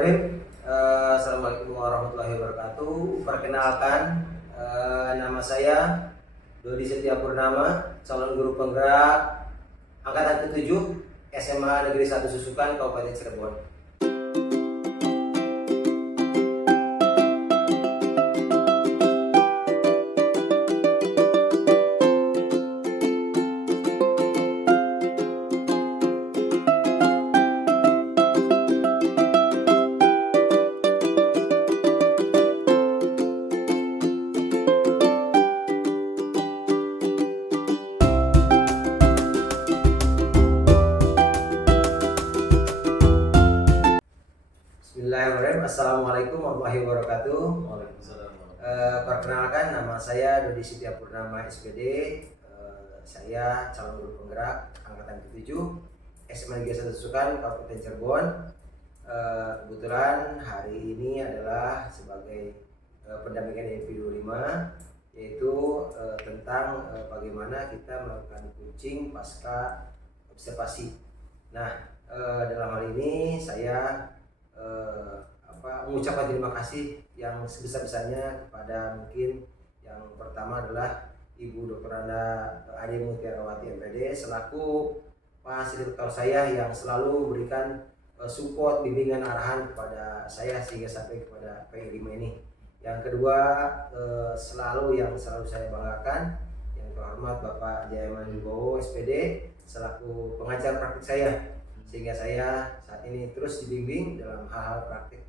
Bismillahirrahmanirrahim. Assalamualaikum warahmatullahi wabarakatuh. Perkenalkan, nama saya Dodi Setiapurnama, calon guru penggerak angkatan ke-7 SMA Negeri 1 Susukan, Kabupaten Cirebon. Bismillahirrahmanirrahim. Assalamualaikum warahmatullahi wabarakatuh. Waalaikumsalam. Perkenalkan, nama saya Dodi Setiapurnama SPD. Saya calon guru penggerak angkatan ke-7 SMA Negeri 1 Susukan, Kabupaten Cirebon. Kebetulan hari ini adalah sebagai pendampingan EMP 25, yaitu tentang bagaimana kita melakukan coaching pasca observasi. Nah, dalam hal ini saya mengucapkan terima kasih yang sebesar-besarnya kepada mungkin yang pertama adalah Ibu Dr. Anda Ade Mutiarawati MPD selaku fasilitator saya yang selalu memberikan support, bimbingan, arahan kepada saya sehingga sampai kepada PI5 ini. Yang kedua, selalu saya banggakan yang terhormat Bapak Jayaman Wibowo SPD selaku pengajar praktik saya, sehingga saya saat ini terus dibimbing dalam hal-hal praktik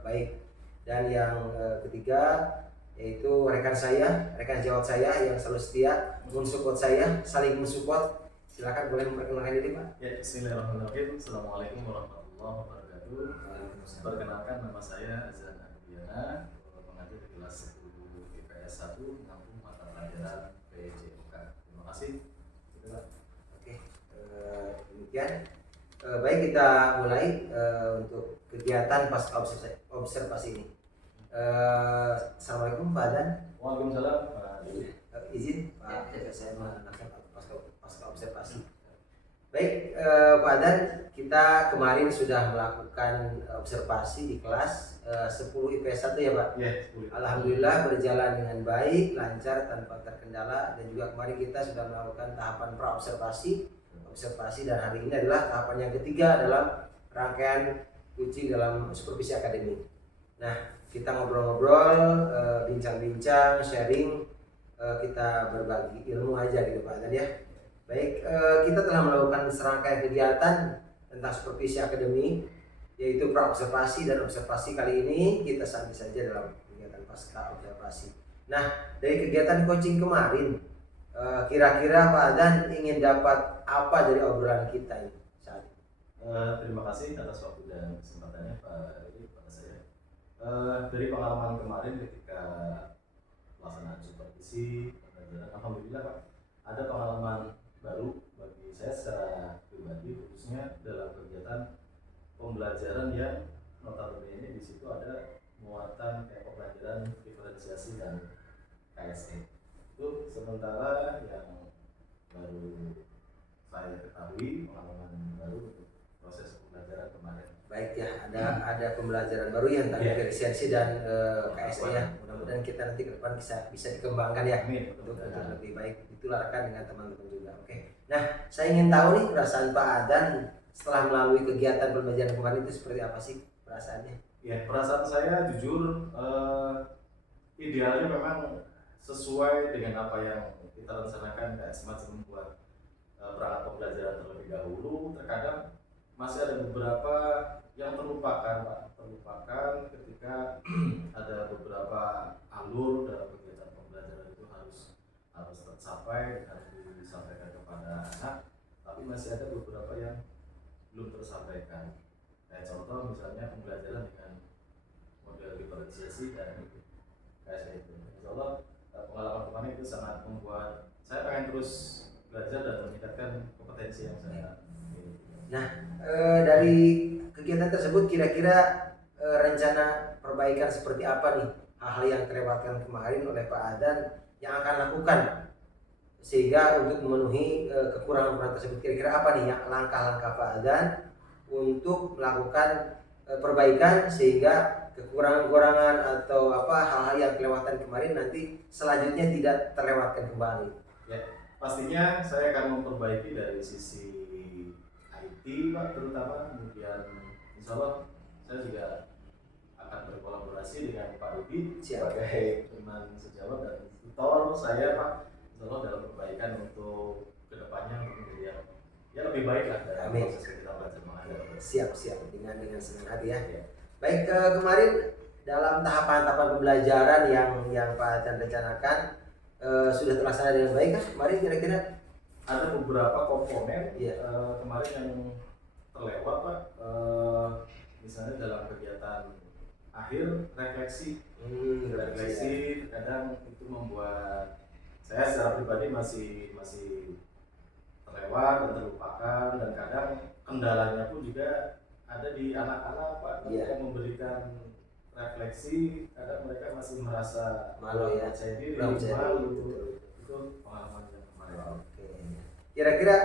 baik. Dan yang ketiga yaitu rekan sejawat saya yang selalu setia mensupport saya, saling mensupport. Silakan, boleh memperkenalkan diri, Pak. Ya, bismillahirrahmanirrahim. Assalamualaikum warahmatullahi wabarakatuh. Perkenalkan, nama saya Azan Adiana, pengajar di kelas 10 IPS 1 menampung mata pelajaran PJOK. Terima kasih. Oke, demikian. Baik, kita mulai untuk kegiatan pasca observasi ini. Assalamualaikum Pak Adan. Waalaikumsalam Pak Dodi. Izin Pak, saya melaksanakan pasca observasi. Baik, Pak Adan, kita kemarin sudah melakukan observasi di kelas 10 IPS 1 ya Pak? Ya, Alhamdulillah berjalan dengan baik, lancar, tanpa terkendala. Dan juga kemarin kita sudah melakukan tahapan pra-observasi, dan hari ini adalah tahapan yang ketiga dalam rangkaian coaching dalam supervisi akademik. Nah, kita ngobrol-ngobrol, bincang-bincang, sharing, kita berbagi ilmu aja gitu Pak Dan ya. Baik, kita telah melakukan serangkaian kegiatan tentang supervisi akademik, yaitu pra-observasi dan observasi. Kali ini kita sambil saja dalam kegiatan pasca observasi. Nah, dari kegiatan coaching kemarin, kira-kira Pak Dan ingin dapat apa dari obrolan kita ini saat ini? Terima kasih atas waktu dan kesempatannya Pak Dodi kepada saya. Dari pengalaman kemarin ketika pelaksanaan supervisi pembelajaran, alhamdulillah Pak, ada pengalaman baru bagi saya secara pribadi, khususnya dalam kegiatan pembelajaran yang notabene di situ ada muatan kayak pembelajaran diferensiasi dan KSE. Itu sementara yang baru saya ketahui, pengalaman baru untuk proses pembelajaran kemarin. Baik ya, ada pembelajaran baru yang tentang diferensiasi dan KSE ya. Mudah-mudahan kita nanti ke depan bisa dikembangkan ya. Amin. Untuk lebih baik ditularkan dengan teman-teman juga. Oke. Nah, saya ingin tahu nih perasaan Pak Adan setelah melalui kegiatan pembelajaran kemarin itu seperti apa sih perasaannya? Ya, perasaan saya jujur idealnya memang sesuai dengan apa yang kita rencanakan, kayak semacam membuat perangkat pembelajaran terlebih dahulu. Terkadang masih ada beberapa yang terlupakan ketika ada beberapa alur dalam kegiatan pembelajaran itu harus tercapai, harus disampaikan kepada anak, tapi masih ada beberapa yang belum tersampaikan. Kayak contoh misalnya pembelajaran dengan model diferensiasi dan KSE itu. Insyaallah pengalaman kemarin itu sangat membuat saya pengen terus belajar dan meningkatkan kompetensi yang saya miliki. Nah, dari kegiatan tersebut kira-kira rencana perbaikan seperti apa nih hal-hal yang terlewatkan kemarin oleh Pak Adan yang akan lakukan sehingga untuk memenuhi kekurangan tersebut? Kira-kira apa nih ya langkah-langkah Pak Adan untuk melakukan perbaikan sehingga kekurangan-kekurangan atau hal-hal yang kelewatan kemarin nanti selanjutnya tidak terlewatkan kembali. Ya, pastinya saya akan memperbaiki dari sisi IT Pak terutama, kemudian insya Allah saya juga akan berkolaborasi dengan Pak Rudi sebagai teman sejawat dan tutor saya Pak, insya Allah dalam perbaikan untuk kedepannya untuk menjadi ya lebih baik lah dalam proses kita belajar mengajar. Siap dengan senang hati ya. Baik, kemarin dalam tahapan-tahapan pembelajaran yang Pak Adan rencanakan sudah terlaksana dengan baik kan? Kemarin kira-kira ada beberapa komponen kemarin yang terlewat Pak, misalnya dalam kegiatan akhir refleksi kadang itu membuat saya secara pribadi masih terlewat dan terlupakan, dan kadang kendalanya pun juga ada di anak-anak Pak, ketika memberikan refleksi kadang mereka masih merasa malu ya, percaya diri, malu. Itu pengalaman yang kemarin. Oke. Kira-kira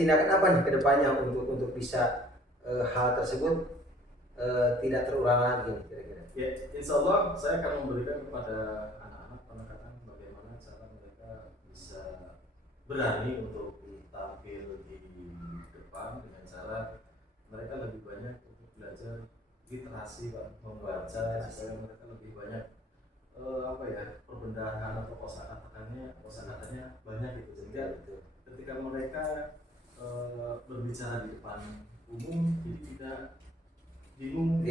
tindakan apa nih kedepannya untuk bisa hal tersebut tidak terulang lagi kira-kira? Ya, insya Allah saya akan memberikan kepada anak-anak pendekatan bagaimana cara mereka bisa berani untuk tampil di depan dengan cara mereka lebih banyak untuk belajar literasi Pak, membaca supaya mereka lebih banyak perbendaharaan atau kosakatanya banyak gitu, sehingga ketika mereka berbicara di depan umum jadi tidak bingung.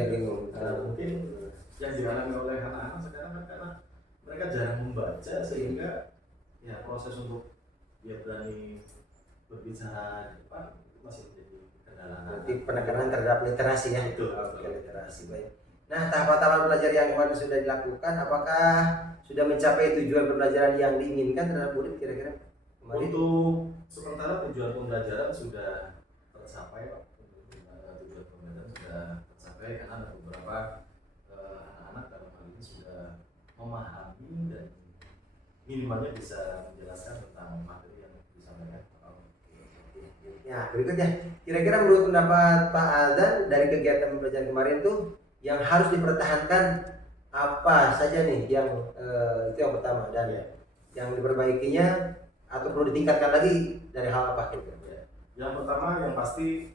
Mungkin yang dialami oleh anak-anak sekarang kan karena mereka jarang membaca, sehingga ya proses untuk dia berani berbicara di depan itu masih menjadi kendala. Berarti penekanan terhadap literasi ya. Betul. Literasi baik. Nah, tahapan-tahapan belajar yang kemarin sudah dilakukan, apakah sudah mencapai tujuan pembelajaran yang diinginkan terhadap murid kira-kira? Untuk sementara tujuan pembelajaran sudah tercapai Pak. Tujuan pembelajaran sudah tercapai karena ada beberapa anak-anak dalam hal ini sudah memahami dan minimalnya bisa menjelaskan tentang materi yang disampaikan. Ya, berikutnya, kira-kira menurut pendapat Pak Adan dari kegiatan pembelajaran kemarin tuh yang harus dipertahankan apa saja nih yang itu yang pertama, dan yang diperbaikinya atau perlu ditingkatkan lagi dari hal apa kira-kira? Yang pertama yang pasti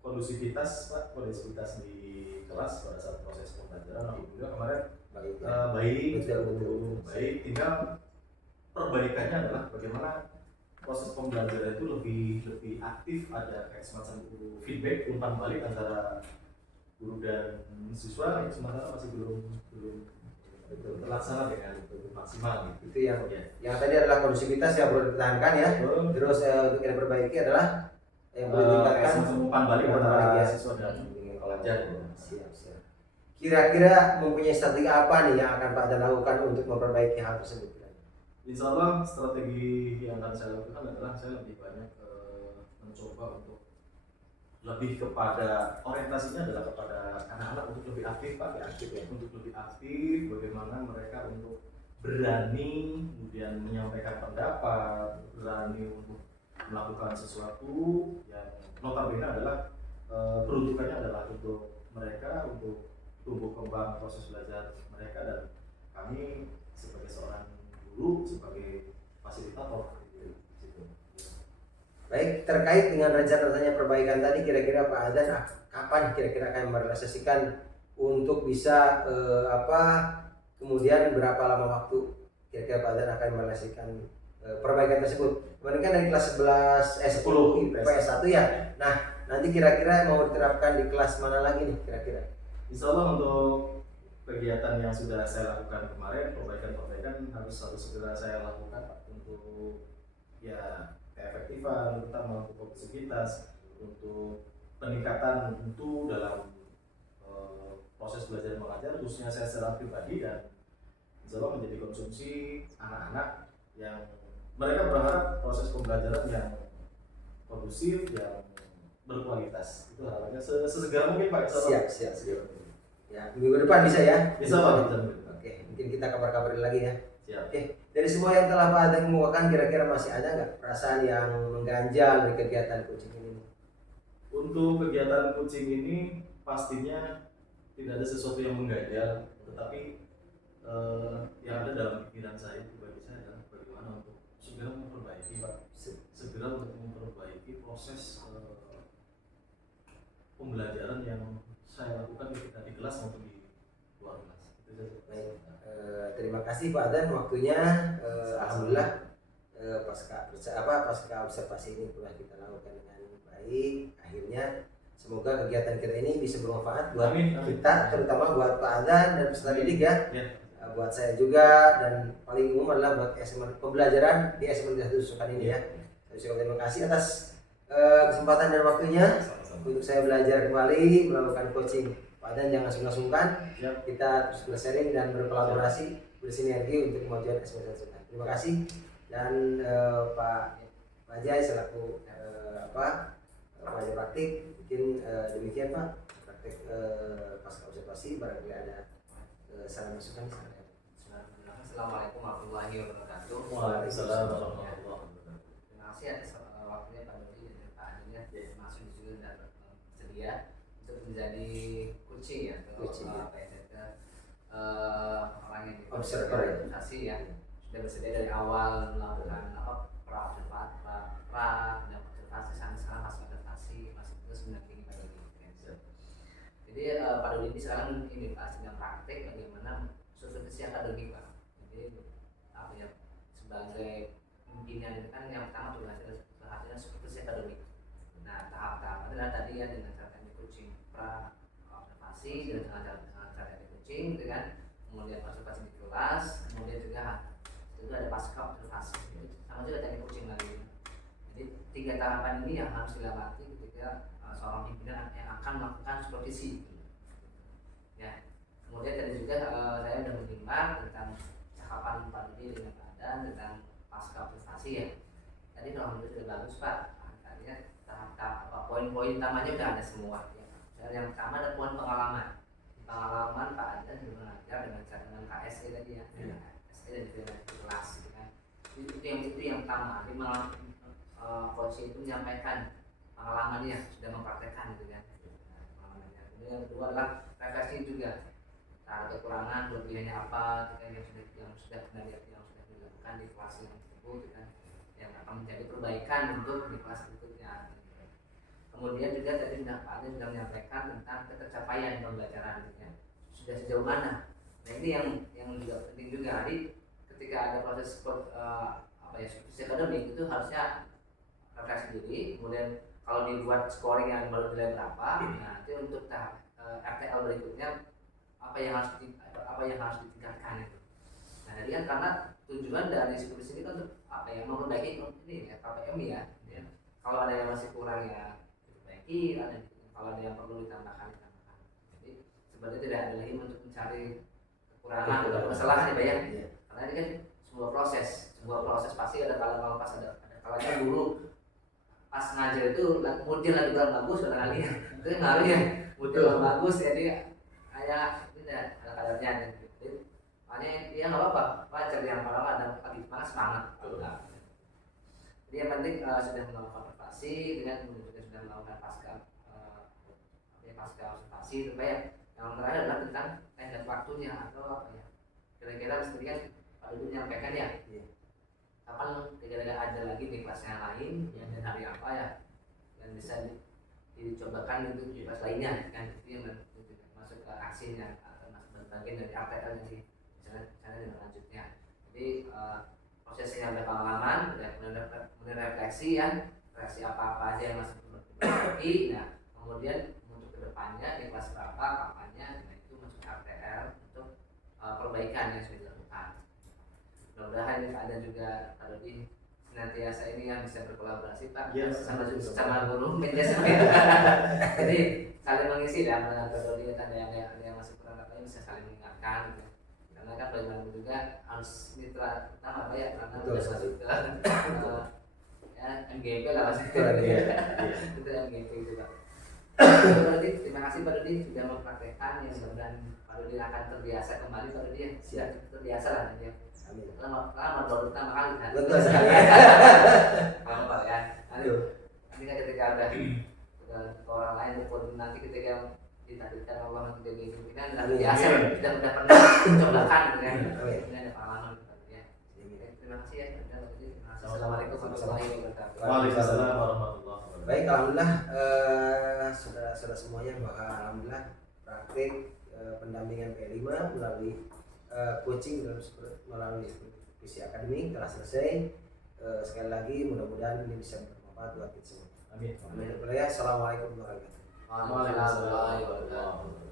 kondusivitas Pak, kondusivitas di kelas pada saat proses pembelajaran alhamdulillah kemarin baik, baik. Tinggal perbaikannya adalah bagaimana proses pembelajaran itu lebih aktif, ada kayak semacam feedback, umpan balik antara guru dan siswa, sementara masih belum terlaksana dengan maksimal gitu. Itu yang tadi adalah kondusivitas yang perlu dipertahankan ya. Terus untuk yang diperbaiki adalah yang perlu ditingkatkan umpan balik antara siswa dan pelajar. Siap. Kira-kira mempunyai strategi apa nih yang akan Pak Adan lakukan untuk memperbaiki hal tersebut? Insya Allah strategi yang akan saya lakukan adalah saya lebih banyak mencoba untuk lebih kepada orientasinya adalah kepada anak-anak untuk lebih aktif Pak, untuk lebih aktif, bagaimana mereka untuk berani kemudian menyampaikan pendapat, berani untuk melakukan sesuatu yang notabene adalah peruntukannya adalah untuk mereka, untuk tumbuh kembang proses belajar mereka, dan kami sebagai seorang guru, sebagai fasilitator gitu. Baik, terkait dengan rencana-rencana perbaikan tadi, kira-kira Pak Adan kapan kira-kira akan merealisasikan untuk bisa kemudian berapa lama waktu kira-kira Pak Adan akan merealisasikan perbaikan tersebut? Kemarin kan dari kelas 10 IPS 1 ya. Nah, nanti kira-kira mau diterapkan di kelas mana lagi nih kira-kira? Insya Allah untuk kegiatan yang sudah saya lakukan kemarin, perbaikan harus segera saya lakukan Pak, untuk ya keefektifan, terutama untuk kondusivitas, untuk peningkatan mutu dalam proses belajar mengajar, khususnya saya secara pribadi, dan insya Allah menjadi konsumsi anak-anak yang mereka berharap proses pembelajaran yang kondusif, yang berkualitas. Itu harapannya sesegera mungkin Pak. Siap. Ya, minggu depan bisa ya? Bisa Pak. Oke, mungkin kita kabar-kabarin lagi ya. Siap. Oke, dari semua yang telah Pak Adan kemukakan, kira-kira masih ada nggak perasaan yang mengganjal dari kegiatan coaching ini? Untuk kegiatan coaching ini pastinya tidak ada sesuatu yang mengganjal, tetapi yang ada dalam pikiran saya pribadi saya adalah bagaimana untuk segera memperbaiki Pak, segera untuk memperbaiki proses pembelajaran yang saya lakukan ketika di kelas maupun di luar kelas. Itu saja. Baik, terima kasih Pak Adan waktunya. Alhamdulillah pasca observasi ini telah kita lakukan dengan baik. Akhirnya semoga kegiatan kita ini bisa bermanfaat buat kita, terutama buat Pak Adan dan peserta didik ya. Buat saya juga, dan paling umum adalah buat pembelajaran di SMA Sukan ini ya. Terima kasih atas kesempatan dan waktunya untuk saya belajar kembali melakukan coaching. Pak Dan jangan sungkan-sungkan, kita terus bersharing dan berkolaborasi, bersinergi untuk kemajuan SMA Sukan. Terima kasih. Dan Pak Jai selaku pelajar praktik, mungkin demikian Pak praktik pasca observasi. Barangkali ada saran masukan. Assalamualaikum warahmatullahi wabarakatuh. Waalaikumsalam warahmatullahi wabarakatuh. Terima kasih atas waktunya Pak Dodi dan Pak Adinnya masuk juga dan bersedia untuk menjadi coaching ya, orang yang observasi ya, sudah bersedia dari awal melakukan pra dan observasi sampai sekarang pas observasi masih terus mendampingi Pak Dodi. Jadi Pak Dodi ini sekarang ini Pak sedang praktek bagaimana sosialisasi akademik Pak. Jadi sebagai pimpinan itu kan yang pertama berhasilnya sosialisasi akademik. Nah tahap-tahap adalah tadi ya dengan cara coaching pra observasi dengan cara coaching gitu kan, kemudian observasi di kelas, kemudian juga itu ada pasca observasi, sama juga teknik coaching lagi. Jadi 3 tahapan ini yang harus dilewati ketika seorang pimpinan yang akan melakukan supervisi. Ya, kemudian tadi juga saya sudah menyimak tentang cakapan Pak Dodi dengan Pak Adan tentang pasca observasi ya. Tadi alhamdulillah sudah bagus Pak. Artinya tahap-tahap poin-poin utamanya sudah ada semua. Ya. Yang pertama ada poin pengalaman. Pengalaman Pak Adan juga mengajar dengan cara dengan KSE tadi ya. KSE dan juga kelas gitu kan. Itu yang pertama. Jadi coach itu menyampaikan pengalamannya, sudah mempraktekkan gitu kan. Pengalamannya. Kemudian yang kedua adalah refleksi juga. Kekurangan, kelebihannya apa, yang sudah dilakukan di kelas yang tersebut, yang akan menjadi perbaikan untuk di kelas berikutnya. Kemudian juga tadi Pak Ade sudah menyampaikan tentang ketercapaian pembelajaran, sudah sejauh mana. Nah ini yang juga penting juga. Jadi ketika ada proses supervisi akademik itu harusnya refleksi diri. Kemudian kalau dibuat scoring yang baru nilai berapa, nanti untuk tahap RTL berikutnya apa yang harus ditingkatkan itu. Nah, jadi kan karena tujuan dari supervisi ini kan untuk memperbaiki ini ya, KPM ya. Kalau ada yang masih kurang ya diperbaiki, kalau ada yang perlu ditambahkan. Jadi sebenarnya tidak ada lagi untuk mencari kekurangan atau kesalahan ya Pak ya. Karena ini kan sebuah proses pasti ada kalau pas ada kalanya guru pas ngajar itu moodnya lagi kurang bagus barangkali ya. Itu kan ngaruh ya, moodnya kurang bagus jadi kayak ada kadarnya jadi makanya dia nggak apa-apa wajar yang kalau ada lagi semangat jadi yang penting sudah melakukan observasi dengan kemudian juga sudah melakukan pasca observasi supaya yang terakhir adalah tentang tenggat waktunya atau apa ya kira-kira seperti kan Pak Dodi menyampaikan ya kapan kira-kira ada lagi di kelas yang lain dan hari apa ya dan bisa dicobakan untuk kelas lainnya kan itu yang masuk ke aksinya bagian dari RTL jadi misalnya dengan lanjutnya. Jadi prosesnya ada pengalaman, kemudian refleksi ya, refleksi apa-apa aja yang masih perlu diperbaiki. Nah, kemudian untuk kedepannya di kelas berapa, kapannya, nah itu masuk RTL untuk perbaikan yang sudah dilakukan. Mudah-mudahan ini ada juga Pak Dodi senantiasa ini yang bisa berkolaborasi Pak sama guru media sosial. Jadi saling mengisi dan Pak Dodi ada yang masih kurang apa bisa saling mengingatkan gitu. Karena kan bagaimana juga harus mitra utama ya karena sudah masuk ke MGP lah maksudnya. Itu MGP itu Pak. Pak Dodi, terima kasih Pak Dodi sudah mempraktekkan yang mudah-mudahan Pak Dodi akan terbiasa kembali Pak Dodi ya. Sudah terbiasa lah ya. Amin. Lama baru pertama kali kan. Betul sekali. Kalau Pak ya. Nanti kan ketika udah ke orang lain ataupun nanti ketika ditakdirkan Allah menjadi pimpinan dan Amin. biasa Amin. kita udah pernah mencobakan gitu kan. Amin. Ini ada pengalaman gitu ya. Amin. Terima kasih ya. Terima kasih. Assalamualaikum warahmatullahi wabarakatuh. Waalaikumsalam warahmatullahi wabarakatuh. Baik, alhamdulillah saudara-saudara semuanya, bahwa alhamdulillah praktik pendampingan P5 melalui coaching melalui visi akademik telah selesai. Sekali lagi mudah-mudahan ini bisa bermanfaat buat kita semua. Amin. Amin. Assalamualaikum warahmatullahi wabarakatuh. Waalaikumsalam warahmatullahi wabarakatuh.